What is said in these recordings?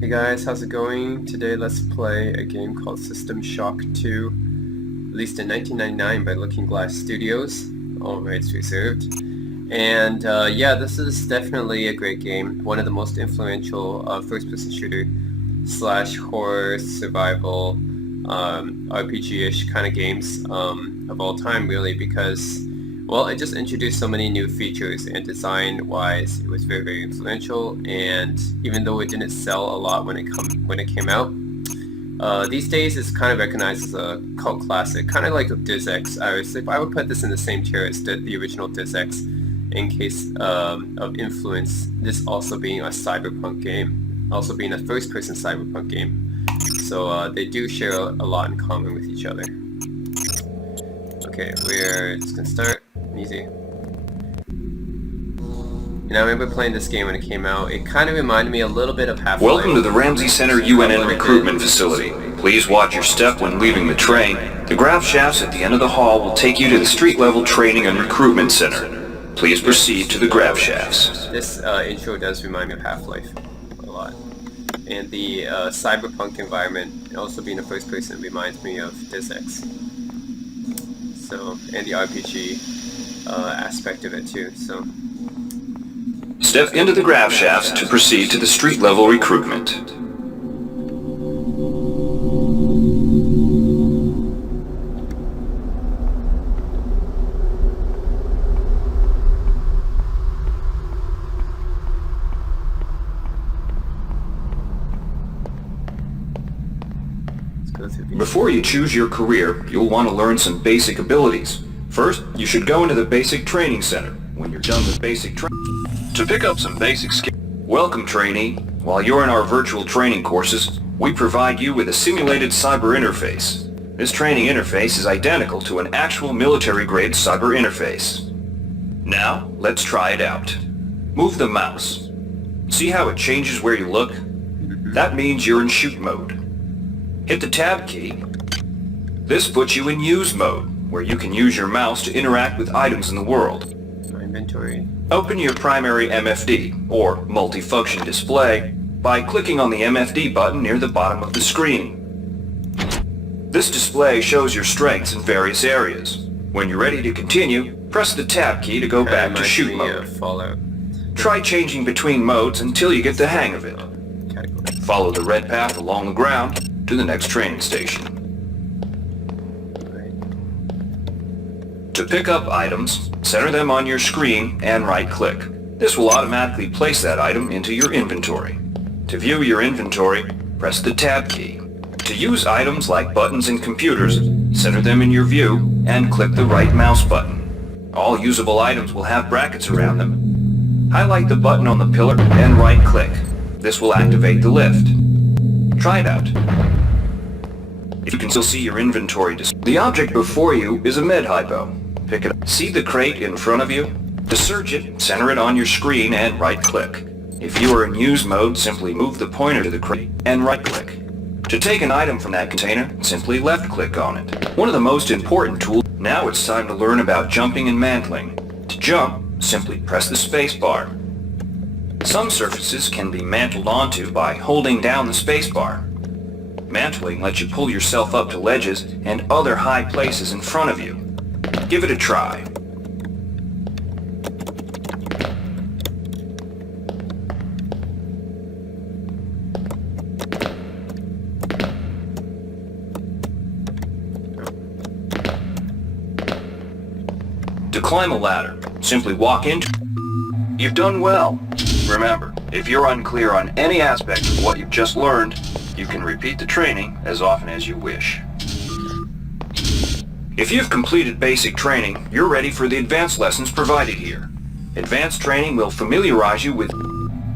Hey guys, how's it going? Today let's play a game called System Shock 2, released in 1999 by Looking Glass Studios, all rights reserved. And yeah, this is definitely a great game, one of the most influential first-person shooter slash horror survival RPG-ish kind of games of all time, really, because well, it just introduced so many new features, and design-wise, it was very, very influential. And even though it didn't sell a lot when it came out, these days it's kind of recognized as a cult classic, kind of like Deus Ex. I would put this in the same tier as the original Deus Ex, in case of influence. This also being a cyberpunk game, also being a first-person cyberpunk game. So they do share a lot in common with each other. Okay, we're just gonna start. Easy. And I remember playing this game when it came out. It kind of reminded me a little bit of Half-Life. Welcome to the Ramsey Center UNN recruitment facility. Please watch your step when leaving the train. The grav shafts at the end of the hall will take you to the street-level training and recruitment center. Please proceed to the grav shafts. This intro does remind me of Half-Life a lot. And the cyberpunk environment, also being a first person, reminds me of Deus Ex. So, and the RPG aspect of it too, so. Step into the grav shafts to proceed to the street-level recruitment. Let's go through these. Before you choose your career, you'll want to learn some basic abilities. First, you should go into the basic training center. When you're done with basic training, to pick up some basic skills. Welcome, trainee. While you're in our virtual training courses, we provide you with a simulated cyber interface. This training interface is identical to an actual military-grade cyber interface. Now, let's try it out. Move the mouse. See how it changes where you look? That means you're in shoot mode. Hit the tab key. This puts you in use mode, where you can use your mouse to interact with items in the world. My inventory. Open your primary MFD, or multifunction display, by clicking on the MFD button near the bottom of the screen. This display shows your strengths in various areas. When you're ready to continue, press the tab key to go back to shoot mode. Fallout. Try changing between modes until you get the hang of it. Category. Follow the red path along the ground to the next training station. To pick up items, center them on your screen and right-click. This will automatically place that item into your inventory. To view your inventory, press the tab key. To use items like buttons in computers, center them in your view and click the right mouse button. All usable items will have brackets around them. Highlight the button on the pillar and right-click. This will activate the lift. Try it out. If you can still see your inventory display. The object before you is a med-hypo. Pick it up. See the crate in front of you? To search it, center it on your screen and right-click. If you are in use mode, simply move the pointer to the crate and right-click. To take an item from that container, simply left-click on it. One of the most important tools. Now it's time to learn about jumping and mantling. To jump, simply press the space bar. Some surfaces can be mantled onto by holding down the space bar. Mantling lets you pull yourself up to ledges and other high places in front of you. Give it a try. To climb a ladder, simply walk into. You've done well. Remember, if you're unclear on any aspect of what you've just learned, you can repeat the training as often as you wish. If you've completed basic training, you're ready for the advanced lessons provided here. Advanced training will familiarize you with...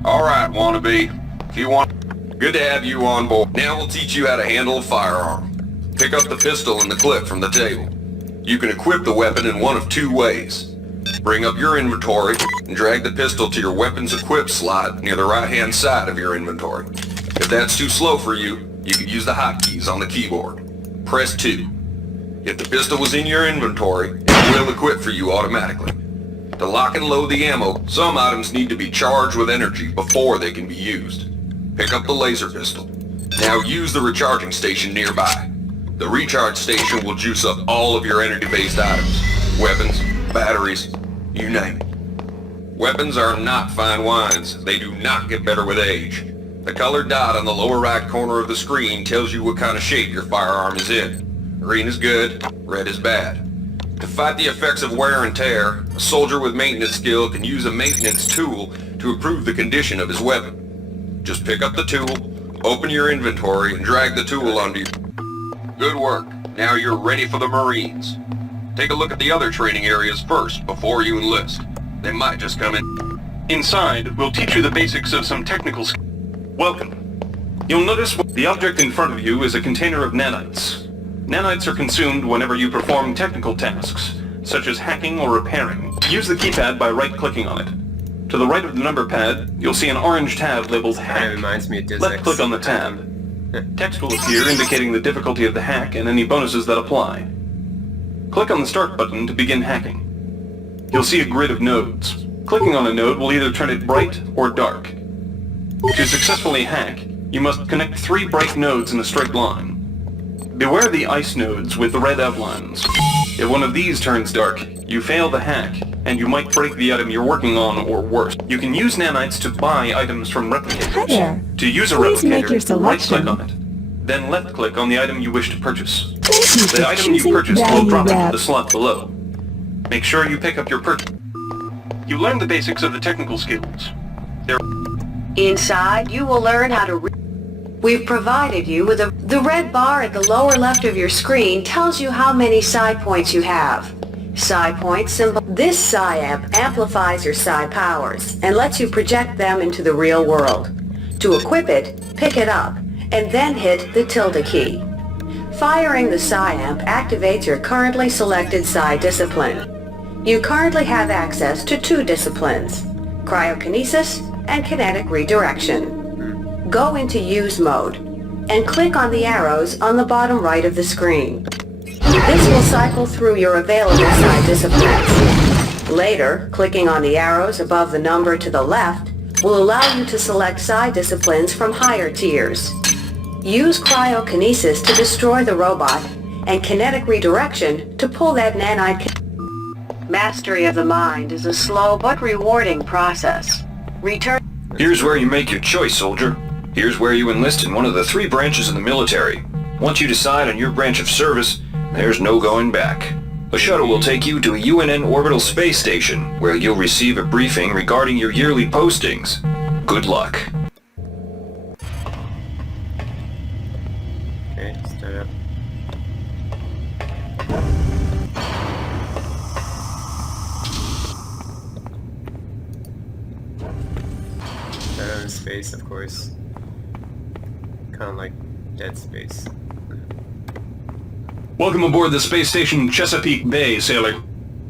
Alright, wannabe. If you want... Good to have you on board. Now we'll teach you how to handle a firearm. Pick up the pistol and the clip from the table. You can equip the weapon in one of two ways. Bring up your inventory and drag the pistol to your weapons equip slot near the right-hand side of your inventory. If that's too slow for you, you can use the hotkeys on the keyboard. Press 2. If the pistol was in your inventory, it will equip for you automatically. To lock and load the ammo, some items need to be charged with energy before they can be used. Pick up the laser pistol. Now use the recharging station nearby. The recharge station will juice up all of your energy-based items. Weapons, batteries, you name it. Weapons are not fine wines. They do not get better with age. The colored dot on the lower right corner of the screen tells you what kind of shape your firearm is in. Green is good, red is bad. To fight the effects of wear and tear, a soldier with maintenance skill can use a maintenance tool to improve the condition of his weapon. Just pick up the tool, open your inventory, and drag the tool onto you. Good work. Now you're ready for the Marines. Take a look at the other training areas first before you enlist. They might just come in. Inside, we'll teach you the basics of some technical skills. Welcome. You'll notice the object in front of you is a container of nanites. Nanites are consumed whenever you perform technical tasks, such as hacking or repairing. Use the keypad by right-clicking on it. To the right of the number pad, you'll see an orange tab labeled Kind Hack. of reminds me of DizX. Left-click on the tab. Text will appear indicating the difficulty of the hack and any bonuses that apply. Click on the Start button to begin hacking. You'll see a grid of nodes. Clicking on a node will either turn it bright or dark. To successfully hack, you must connect 3 bright nodes in a straight line. Beware the ice nodes with the red outlines. If one of these turns dark, you fail the hack, and you might break the item you're working on or worse. You can use nanites to buy items from replicators. Hi there. To use a Please make your replicator, right-click selection. on it. Then left-click on the item you wish to purchase. Thank you The for item you choosing purchased will Value drop into Wrap. the slot below. Make sure you pick up your purchase. You learned the basics of the technical skills. Inside, you will learn how to We've provided you with the red bar at the lower left of your screen tells you how many psi points you have. Psi points symbol. This psi amp amplifies your psi powers and lets you project them into the real world. To equip it, pick it up, and then hit the tilde key. Firing the psi amp activates your currently selected psi discipline. You currently have access to 2 disciplines, cryokinesis and kinetic redirection. Go into use mode and click on the arrows on the bottom right of the screen. This will cycle through your available psi disciplines. Later, clicking on the arrows above the number to the left will allow you to select psi disciplines from higher tiers. Use cryokinesis to destroy the robot and kinetic redirection to pull that nanite. Mastery of the mind is a slow but rewarding process. Return. Here's where you make your choice, soldier. Here's where you enlist in one of the 3 branches of the military. Once you decide on your branch of service, there's no going back. A shuttle will take you to a UNN orbital space station, where you'll receive a briefing regarding your yearly postings. Good luck. Okay, start up. Start out in space, of course. Kind of like Dead Space. Welcome aboard the space station Chesapeake Bay, sailor.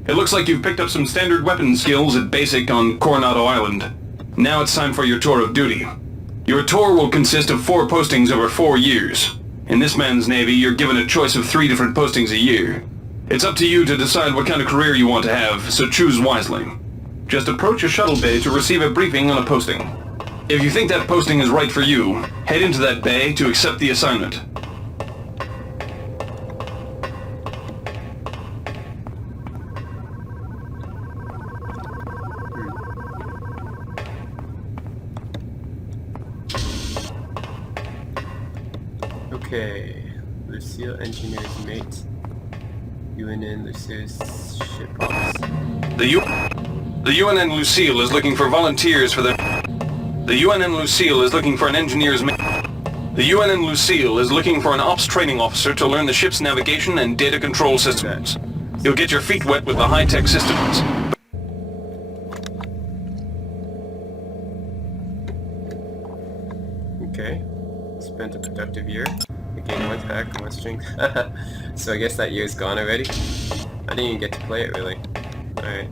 It looks like you've picked up some standard weapon skills at Basic on Coronado Island. Now it's time for your tour of duty. Your tour will consist of 4 postings over 4 years. In this man's Navy, you're given a choice of 3 different postings a year. It's up to you to decide what kind of career you want to have, so choose wisely. Just approach a shuttle bay to receive a briefing on a posting. If you think that posting is right for you, head into that bay to accept the assignment. Okay, Lucille Engineer's mate. UNN Lucille's ship box. The UNN Lucille is looking for volunteers for their... The UNN Lucille is looking for an engineer's mate. The UNN Lucille is looking for an ops training officer to learn the ship's navigation and data control systems. You'll get your feet wet with the high-tech systems. Okay, spent a productive year. I gained 1 hack and 1 strength. So I guess that year's gone already. I didn't even get to play it really. Alright.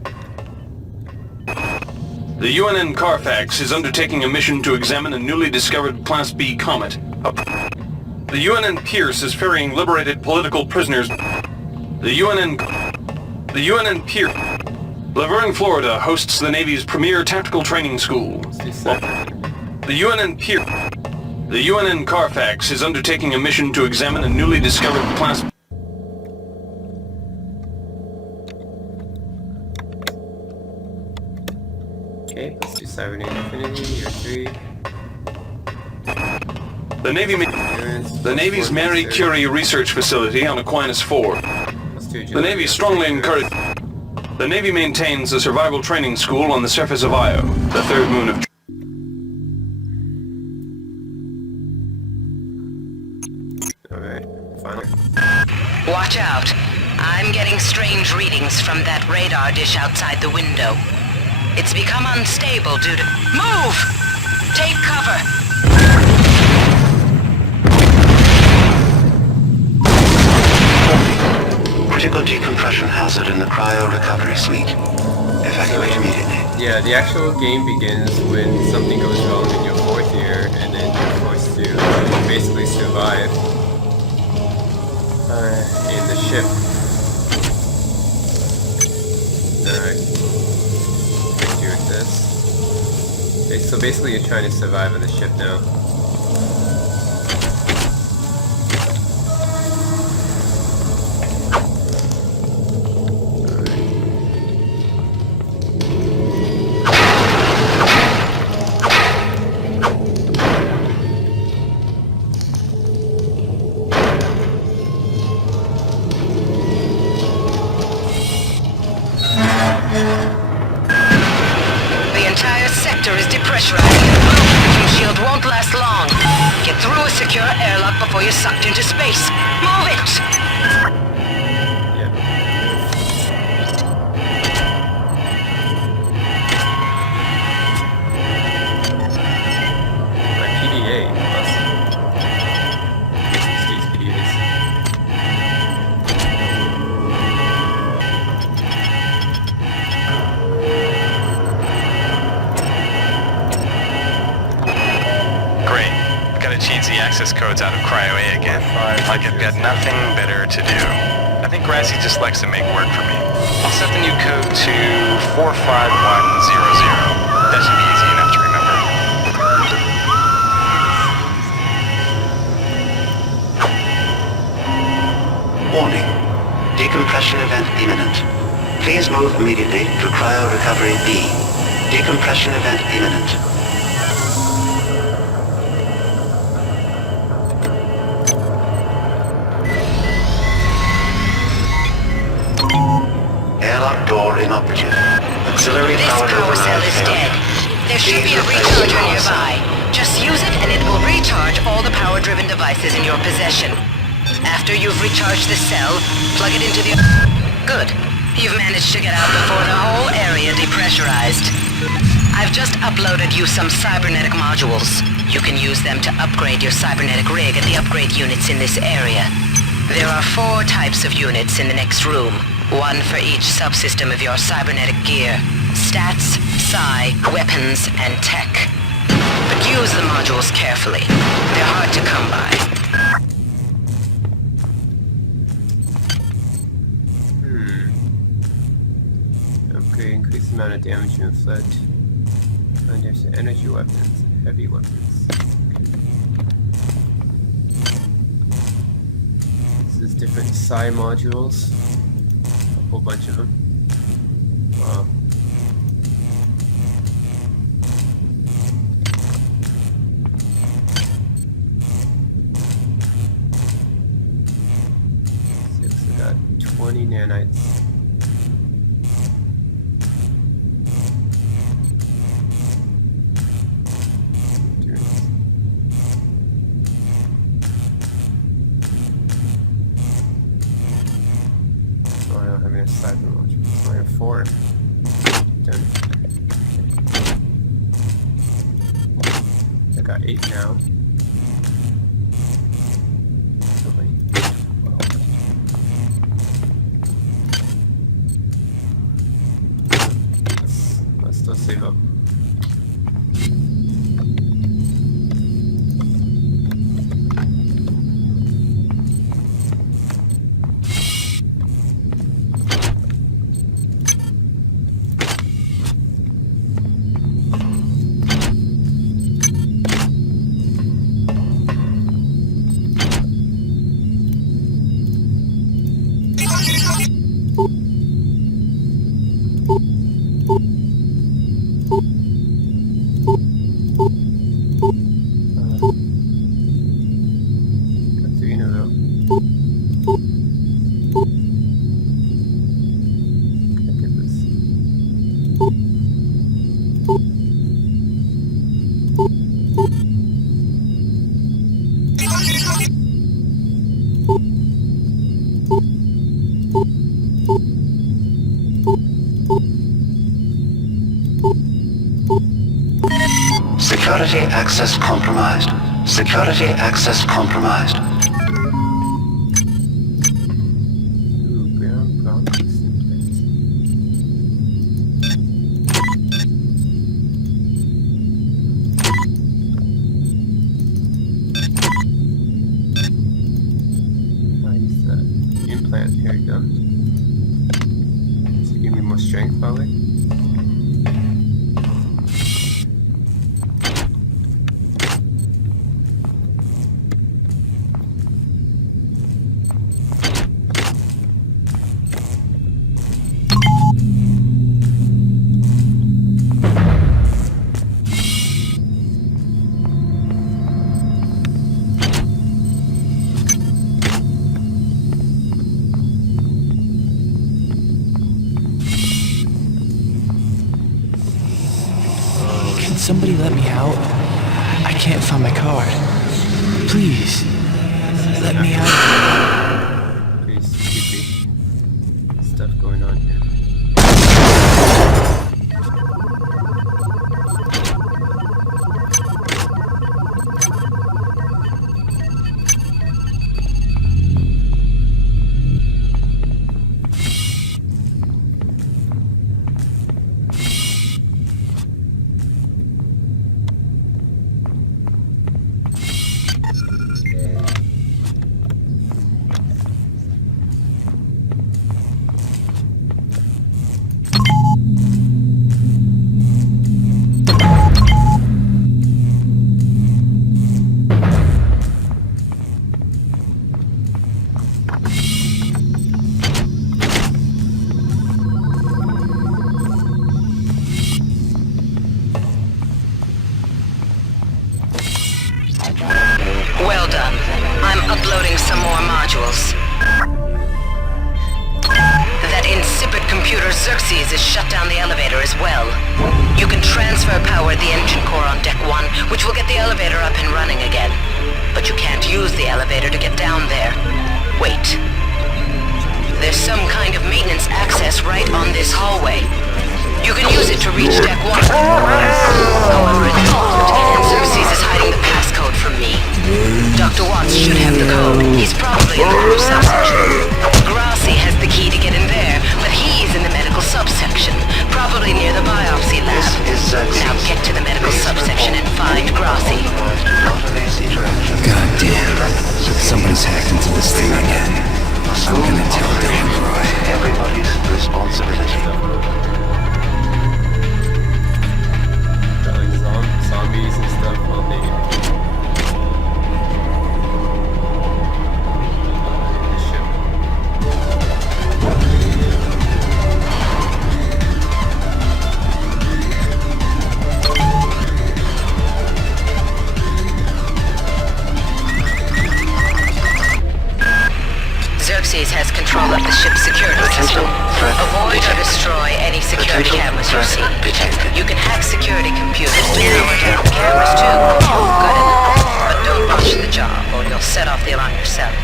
The UNN Carfax is undertaking a mission to examine a newly discovered Class B comet. The UNN Pierce is ferrying liberated political prisoners. The UNN Pierce... Laverne, Florida hosts the Navy's premier tactical training school. Let's do something. The UNN Pierce... The UNN Carfax is undertaking a mission to examine a newly discovered class... Okay, let's do Cybernetic Infinity, year 3. The Navy's Marie Curie Research Facility on Aquinas 4. Let's do The Navy strongly encourages... The Navy maintains a survival training school on the surface of Io, the third moon of... Alright, final. Watch out. I'm getting strange readings from that radar dish outside the window. It's become unstable due to... Move! Take cover! Critical decompression hazard in the cryo-recovery suite. Evacuate immediately. Yeah, the actual game begins when something goes wrong in your 4th year, and then you're forced to basically survive in the ship. Alright. Let's do with this. Okay, so basically you're trying to survive on the ship now. The entire sector is depressurized. The vacuum shield won't last long. Get through a secure airlock before you're sucked into space. Move it! Yeah. My PDA, awesome. These PDAs. Great. Gotta change the access codes out of Cryo A again. Like I've got nothing better to do. I think Grassy just likes to make work for me. I'll set the new code to 45100. That should be easy enough to remember. Warning. Decompression event imminent. Please move immediately to cryo-recovery B. Decompression event imminent. Airlock door inoperative. Auxiliary This power power cell override is failure. dead. There should be a Please replace recharger power cell. nearby. Just use it and it will recharge all the power-driven devices in your possession. After you've recharged the cell, plug it into the... Good. You've managed to get out before the whole area depressurized. I've just uploaded you some cybernetic modules. You can use them to upgrade your cybernetic rig at the upgrade units in this area. There are 4 types of units in the next room. 1 for each subsystem of your cybernetic gear. Stats, psi, weapons, and tech. But use the modules carefully. They're hard to come by. Upgrade, increase the amount of damage you inflict. And there's energy weapons and heavy weapons. This is different psi modules. A whole bunch of them. Wow. We got 20 nanites. Oh, I don't have any cyber modules. I have 4. Done. I got 8 now. Let's still save up. Security access compromised. Security access compromised. Ooh, brown system plates. Nice, implant, here you go. So give me more strength, probably. Can somebody let me out? I can't find my card. Please, let me out. Pretty creepy stuff going on here. Well done. I'm uploading some more modules. That insipid computer Xerxes has shut down the elevator as well. You can transfer power at the engine core on Deck 1, which will get the elevator up and running again. But you can't use the elevator to get down there. Wait. There's some kind of maintenance access right on this hallway. You can use it to reach Deck 1. However, it's locked, and Xerxes is hiding the passcode from me. Dr. Watts should have the code. He's probably in the crew subsection. Grassi has the key to get in there, but he's in the medical subsection, probably near the biopsy lab. Now get to the medical subsection and find Grassi. God damn. Somebody's hacked into this thing again. I'm gonna tell Delacroix. Everybody's responsibility. Got like zombies and stuff on the ship. Xerxes has control of the ship's security system. Avoid or destroy any security cameras you see. You can hack security computers to power down cameras too. Good enough. But don't rush the job or you'll set off the alarm yourself.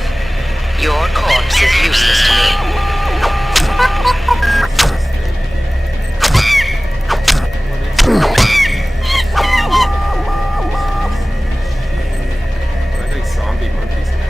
Your corpse is useless to me. Why are they zombie monkeys now?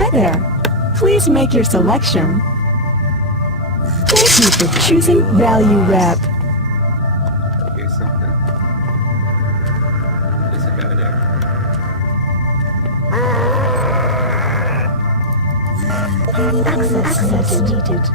Hi there. Please make your selection. Thank you for choosing Value Wrap. Here's something. There's a guy there. Access needed.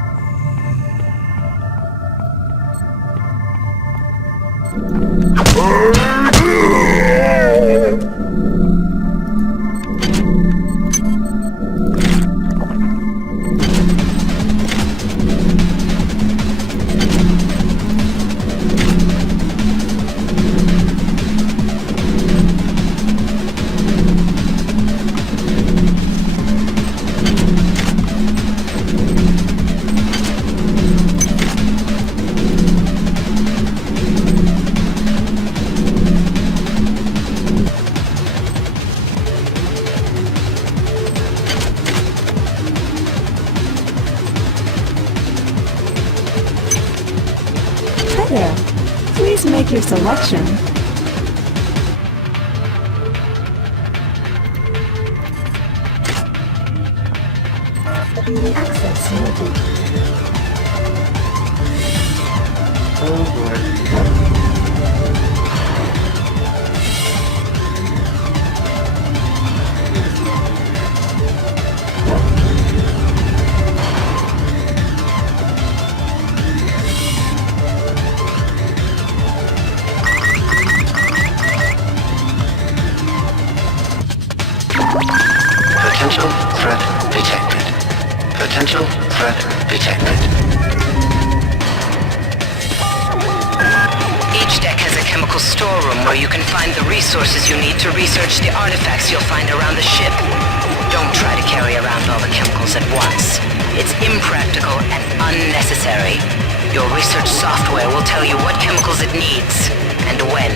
Hi there. Please make your selection. Access needed. Oh boy. Potential threat detected. Potential threat detected. Each deck has a chemical storeroom where you can find the resources you need to research the artifacts you'll find around the ship. Don't try to carry around all the chemicals at once. It's impractical and unnecessary. Your research software will tell you what chemicals it needs and when.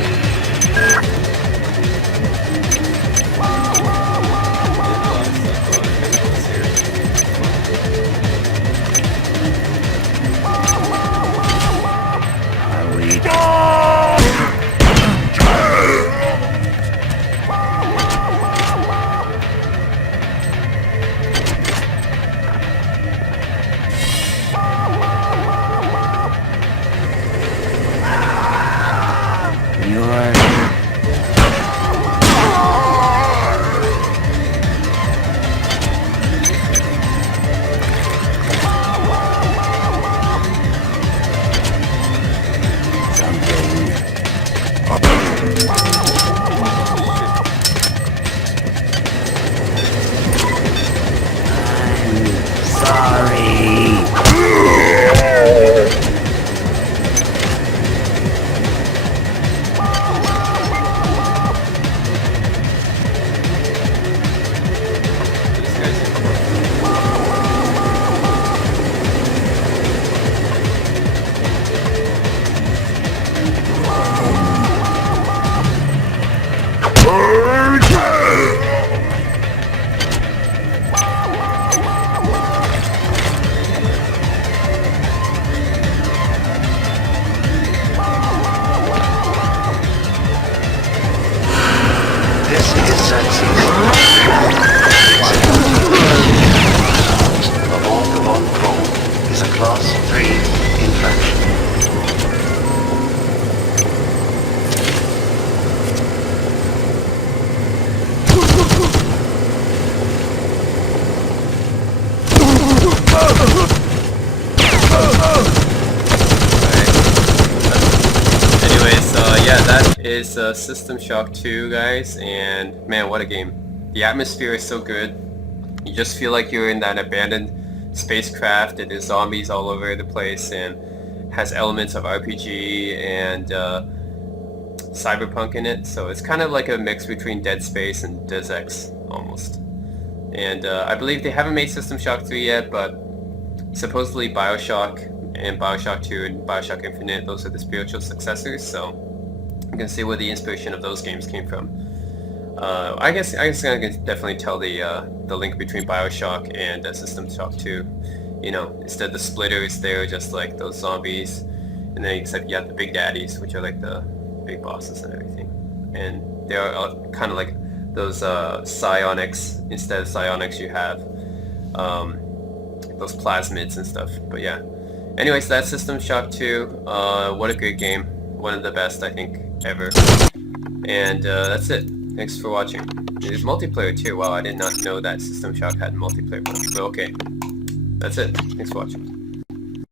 Is System Shock 2, guys, and man, what a game. The atmosphere is so good. You just feel like you're in that abandoned spacecraft and there's zombies all over the place, and has elements of RPG and cyberpunk in it, so it's kind of like a mix between Dead Space and Deus Ex, almost. And I believe they haven't made System Shock 3 yet, but supposedly Bioshock and Bioshock 2 and Bioshock Infinite, those are the spiritual successors, so you can see where the inspiration of those games came from. I guess I can definitely tell the link between Bioshock and System Shock 2. You know, instead the splitters, they're just like those zombies, and then except you have the big daddies, which are like the big bosses and everything. And they're kind of like those psionics. Instead of psionics, you have those plasmids and stuff. But yeah. Anyways, that's System Shock 2. What a great game. One of the best, I think, ever. And that's it. Thanks for watching. There's multiplayer too. Wow, I did not know that System Shock had multiplayer. But okay. That's it. Thanks for watching.